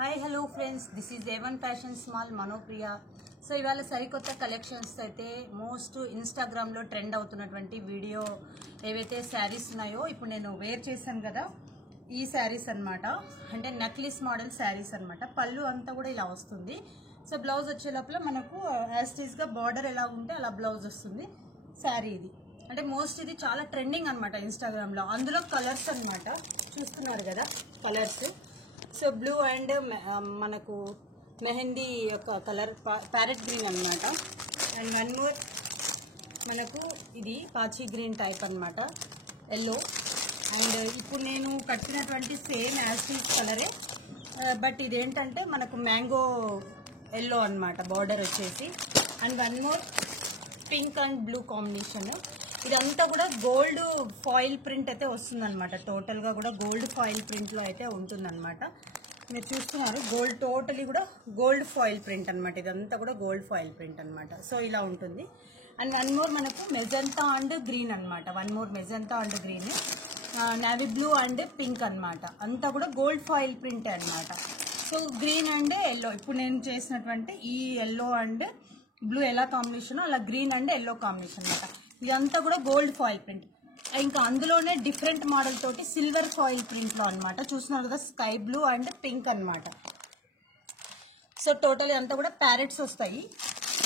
Hi hello friends, this is A1 fashion small Manopriya. So ఇవాళ సరికొత్త collections అయితే most ఇన్స్టాగ్రామ్లో ట్రెండ్ అవుతున్నటువంటి వీడియో ఏవైతే శారీస్ ఉన్నాయో ఇప్పుడు నేను వేర్ చేశాను కదా, ఈ శారీస్ అనమాట. అంటే నక్లీస్ మోడల్ శారీస్ అనమాట. పళ్ళు అంతా కూడా ఇలా వస్తుంది. సో బ్లౌజ్ వచ్చే లోపల మనకు యాస్టీస్గా బార్డర్ ఎలా ఉంటే అలా బ్లౌజ్ వస్తుంది. శారీ ఇది అంటే మోస్ట్ ఇది చాలా ట్రెండింగ్ అనమాట ఇన్స్టాగ్రామ్లో. అందులో కలర్స్ అనమాట చూస్తున్నారు కదా, కలర్స్. సో బ్లూ అండ్ మనకు మెహందీ యొక్క కలర్ ప్యారెట్ గ్రీన్ అనమాట. అండ్ వన్ మోర్ మనకు ఇది పాచి గ్రీన్ టైప్ అనమాట, ఎల్లో. అండ్ ఇప్పుడు నేను కట్టినటువంటి సేమ్ యాస్టీస్ కలరే, బట్ ఇదేంటంటే మనకు మ్యాంగో ఎల్లో అనమాట బార్డర్ వచ్చేసి. And one more pink and blue combination. ఇదంతా కూడా గోల్డ్ ఫాయిల్ ప్రింట్ అయితే వస్తుంది అనమాట. టోటల్గా కూడా గోల్డ్ ఫాయిల్ ప్రింట్లో అయితే ఉంటుందన్నమాట. మీరు చూస్తున్నారు గోల్డ్, టోటలీ కూడా గోల్డ్ ఫాయిల్ ప్రింట్ అనమాట. ఇదంతా కూడా గోల్డ్ ఫాయిల్ ప్రింట్ అనమాట. సో ఇలా ఉంటుంది. అండ్ వన్ మోర్ మనకు మెజంతా అండ్ గ్రీన్ అనమాట. One more magenta and green, navy blue and pink అనమాట. అంతా కూడా గోల్డ్ ఫాయిల్ ప్రింట్ అనమాట. సో గ్రీన్ అండ్ ఎల్లో, ఇప్పుడు నేను చేసినటువంటి ఈ ఎల్లో అండ్ బ్లూ ఎలా కాంబినేషన్ అలా గ్రీన్ అండ్ ఎల్లో కాంబినేషన్ అనమాట. ఇదంతా కూడా గోల్డ్ ఫాయిల్ ప్రింట్. ఇంకా అందులోనే డిఫరెంట్ మోడల్ తోటి సిల్వర్ ఫాయిల్ ప్రింట్లో అనమాట. చూస్తున్నారు కదా, స్కై బ్లూ అండ్ పింక్ అనమాట. సో టోటల్ అంతా కూడా ప్యారెట్స్ వస్తాయి.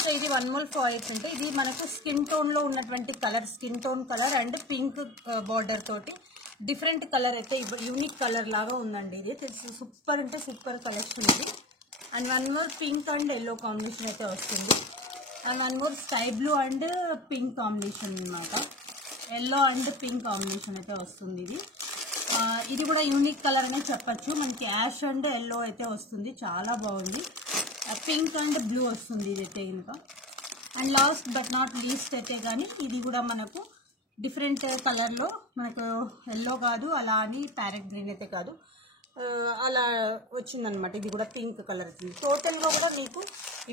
సో ఇది వన్ మోర్ ఫాయిల్ ప్రింట్. ఇది మనకు స్కిన్ టోన్లో ఉన్నటువంటి colour, skin tone colour and pink border తోటి డిఫరెంట్ కలర్ అయితే యూనిక్ కలర్ లాగా ఉందండి. ఇది సూపర్ అంటే సూపర్ కలెక్షన్ ఇది. And one more pink and yellow combination అయితే వస్తుంది. And one more sky blue and pink combination అనమాట. ఎల్లో అండ్ పింక్ కాంబినేషన్ అయితే వస్తుంది. ఇది కూడా యూనిక్ కలర్ అనే చెప్పచ్చు. మనకి యాష్ అండ్ ఎల్లో అయితే వస్తుంది, చాలా బాగుంది. పింక్ అండ్ బ్లూ వస్తుంది ఇది అయితే ఇంకా. And last but not least అయితే కానీ ఇది కూడా మనకు డిఫరెంట్ కలర్లో, మనకు ఎల్లో కాదు అలా అని ప్యారెట్ గ్రీన్ అయితే కాదు, అలా వచ్చిందనమాట. ఇది కూడా పింక్ కలర్ వచ్చింది. టోటల్గా కూడా మీకు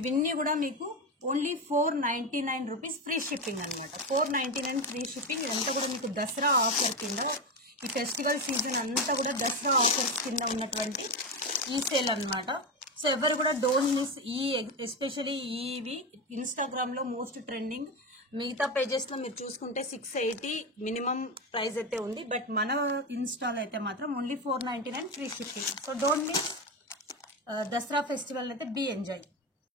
ఇవన్నీ కూడా మీకు ఓన్లీ 499 రూపీస్ ఫ్రీ షిప్పింగ్ అనమాట. 499 ఫ్రీ షిప్పింగ్. ఇదంతా కూడా మీకు దసరా ఆఫర్ కింద, ఈ ఫెస్టివల్ సీజన్ అంతా కూడా దసరా ఆఫర్స్ కింద ఉన్నటువంటి ఈ సేల్ అనమాట. సో ఎవరు కూడా డోంట్ మిస్ ఈ, ఎస్పెషలీ ఇవి ఇన్స్టాగ్రామ్లో మోస్ట్ ట్రెండింగ్. మిగతా పేజెస్లో మీరు చూసుకుంటే 680 మినిమం ప్రైస్ అయితే ఉంది, బట్ మన ఇన్స్టాలో అయితే మాత్రం only 499 free shipping. So don't miss. Dasara festival అయితే బీ ఎంజాయ్.